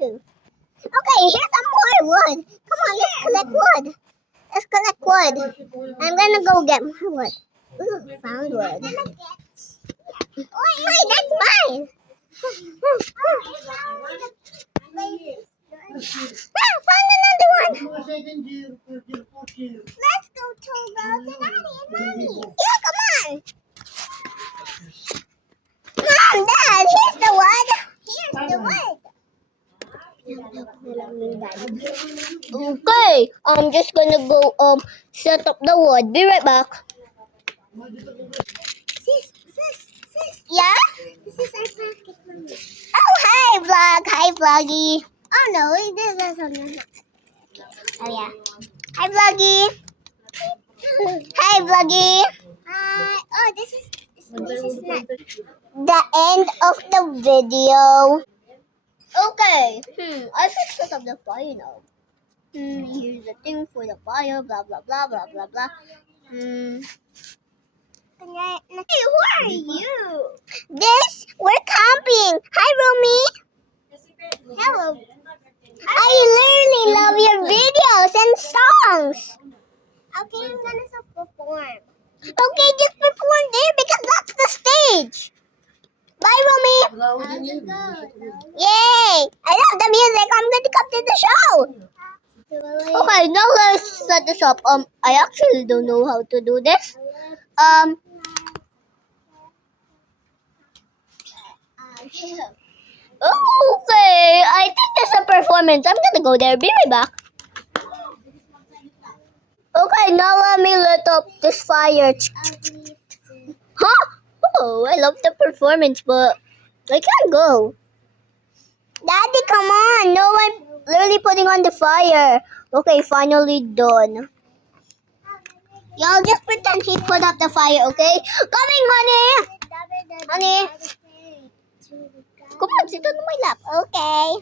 too. Okay, here's some more wood. Come on, let's collect wood. Let's collect wood. I'm gonna go get more wood. Ooh, found wood. Wait, that's mine. Found another one. Let's go to Rose and Daddy and Mommy. Yeah, come on. Mom, Dad, here's the wood. Here's the wood. Okay, I'm just gonna go set up the wood. Be right back. Sis. Yeah? This is our packet for me. Oh, hi, vlog. Hi, vloggy. Oh no, this is another. Oh yeah. Hi, vloggy. Hi, vloggy. Hi. Oh, this is not the end of the video. Okay. I should set up the fire now. Here's the thing for the fire. Blah blah blah blah blah blah. Hey, who are you? We're camping. Hi, Romy. Hello. I literally love your videos and songs. Okay, I'm gonna perform. Okay, just perform there because that's the stage. Bye, Romy. Yay! I love the music. I'm going to come to the show. Okay, now let's set this up. I actually don't know how to do this. Okay, I think there's a performance. I'm gonna go there. Be right back. Okay, now let me light up this fire. Huh? Oh, I love the performance, but I can't go. Daddy, come on. No one literally putting on the fire. Okay, finally done. Y'all just pretend he put up the fire, okay? Coming, honey. Honey. Come on, sit on my lap. Okay.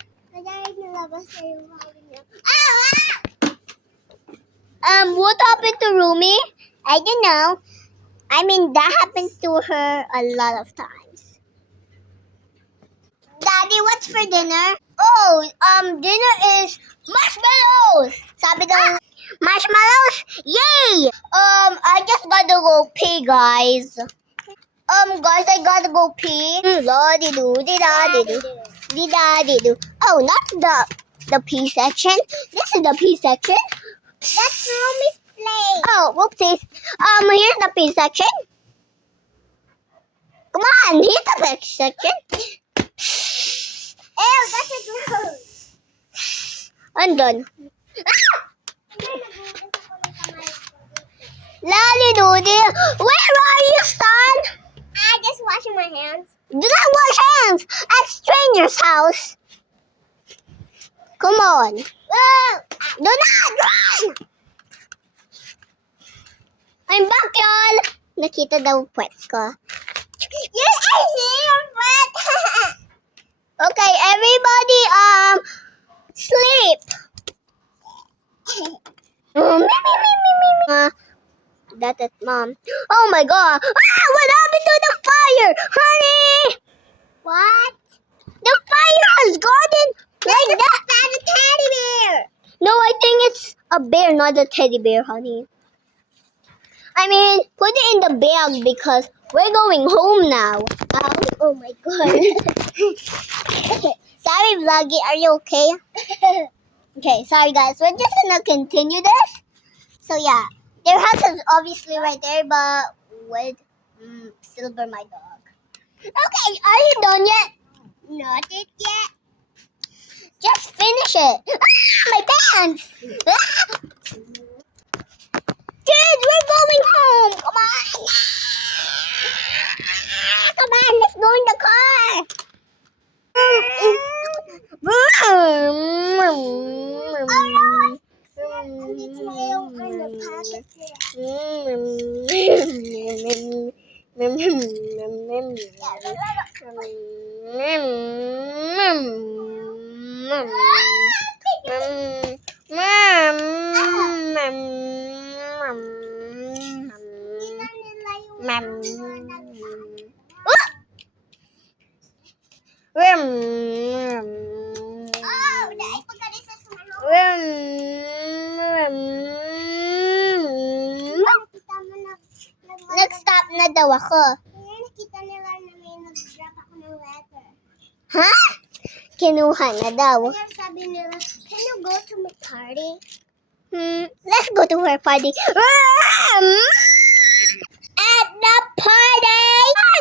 What happened to Rumi? I don't know. I mean, that happens to her a lot of times. Daddy, what's for dinner? Oh, dinner is marshmallows. Sabi daw, marshmallows? Yay! I just gotta go pee, guys. Guys, I gotta go pee. La-di-do, di-da-di-do, di-da-di-do. Oh, not the pee section. This is the pee section. That's Rumi's place. Oh, whoopsies. Here's the pee section. Come on, here's the pee section. Ew, that's a gross. I'm done. Lali Doody, where are you, son? I just washing my hands. Do not wash hands at stranger's house. Come on. Whoa. Do not run. I'm back, y'all. Nakita daw puwet ko. Yes, I see your puwet. Okay, everybody, sleep. That's it, Mom. Oh my God! What happened to the fire, honey? What? The fire has gotten like that. That's a teddy bear. No, I think it's a bear, not a teddy bear, honey. I mean, put it in the bag because we're going home now. Oh my God. Sorry, Vloggy. Are you okay? Okay, sorry guys. We're just gonna continue this. So yeah, their house is obviously right there, but with Silver, my dog. Okay, are you done yet? Not it yet. Just finish it. My pants! Kids, we're going home. Come on. Come on, let's go in the car. daw ako. Nakita nila na may nag-drop ako ng letter. Ha? Kinuha na daw. Kaya sabi nila, can you go to my party? Let's go to her party. At the party!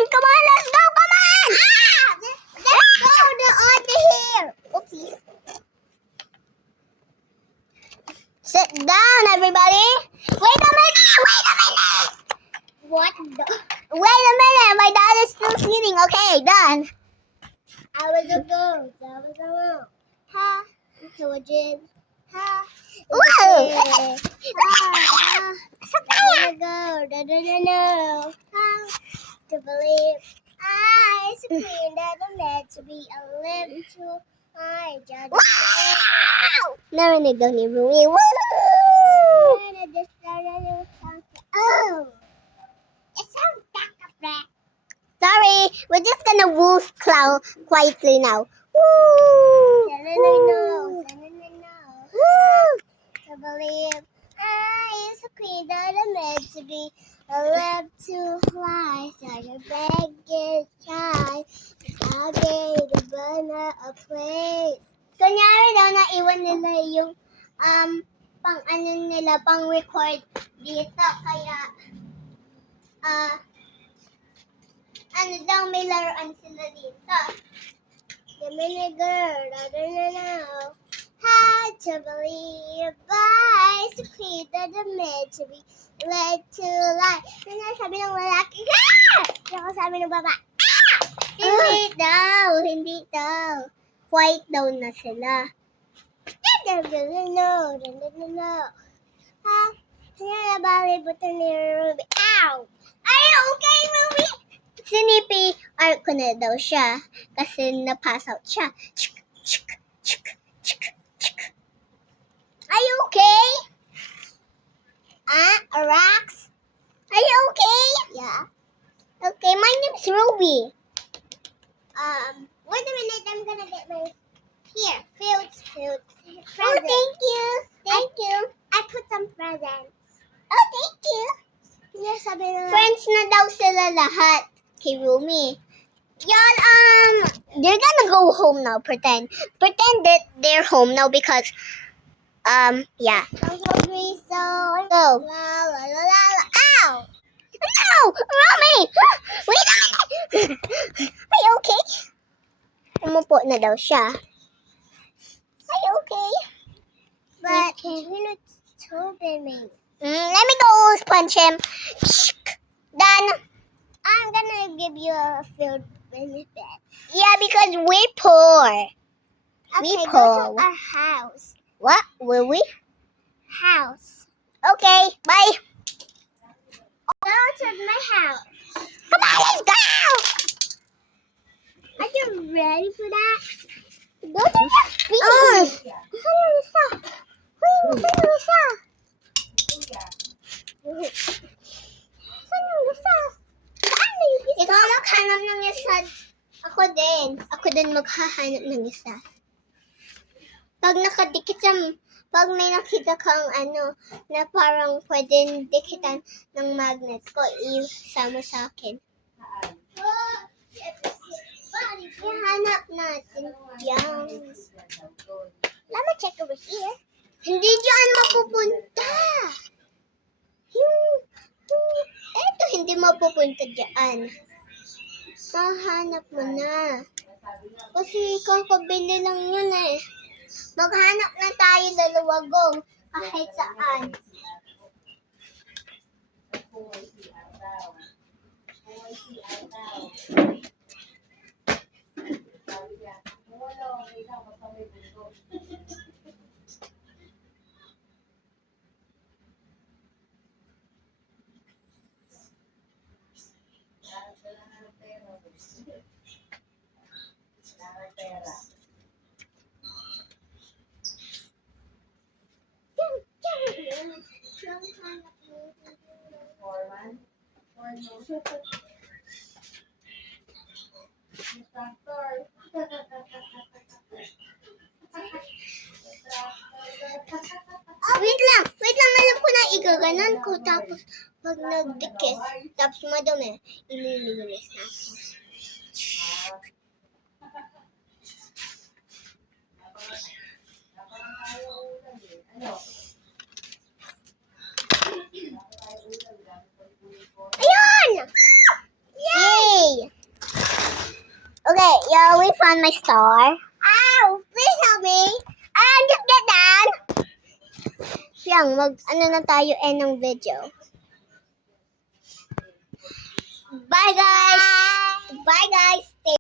Come on, let's go, come on! Let's go over here. Oopsies. Sit down, everybody. Wait a minute. What the? Wait a minute. My dad is still sleeping. Okay, done. I was a girl. That was a girl. Ha. Intelligent. Ha. Whoa. Ha. I was a girl. No. Ha. To believe. I is a queen that I'm meant to be a live to. I judge. Wow! Narinig daw ni Rumi. Woo! Oh! It sounds like. Sorry, we're just gonna woof quietly now. Woo! No. Woo! To believe I is a queen that I'm meant to be. I love to fly, so your bag is shy. I'll get a banana a plate. Kunyari daw, naiwan nila yung pang ano nila, pang record dito. Kaya, ano daw, may laruan sila dito. The mini girl, I don't know how to believe by so clear that I'm meant to be led to life. Kaya sabi ng lalaki, kaya sabi ng baba, Hindi daw. White daw na sila. No. Ha? Sinalabali buto ni Ruby. Ow! Are you okay, Ruby? Sinipi ko na daw siya kasi na-pass out siya. Are you okay? Arax? Are you okay? Yeah. Okay, my name's Ruby. Wait a minute, I'm gonna get my fields. Oh, thank you. I put some presents. Oh, thank you. Friends na daw sila lahat kay Rumi. Yan, they're gonna go home now, pretend that they're home now because, yeah. I'm hungry, so go. Ow! No! Rumi! Wait a minute! Are you okay? Umupo na daw siya. Are you okay? But you're not stopping me. Let me go punch him. Done. I'm gonna give you a field benefit. Yeah, because we're poor. Okay, go to our house. What? Will we? House. Okay, bye. Go to my house. Come on, let's go! Are you ready for that? Go to your feet. Ikaw maghanap ng isa. Ako din maghahanap ng isa. Pag nakadikit pag may nakita kang na parang pwedeng dikitan ng magnet ko, isama sa akin. Ihanap natin yan. Let me check over here. Hindi dyan mapupunta. Eto, hindi mapupunta dyan. Mahanap mo na. Kasi kakabili lang yun eh. Maghanap na tayo dalawagong kahit saan. Wait lang, alam ko na igaganan ko tapos Pag nagdikit, tapos madumi, ililinis natin. Ayun! Yay! Okay, yeah, we found my star. Ow! Please help me. Just get down. Yang, ano na tayo end ng video. Bye guys! Bye guys!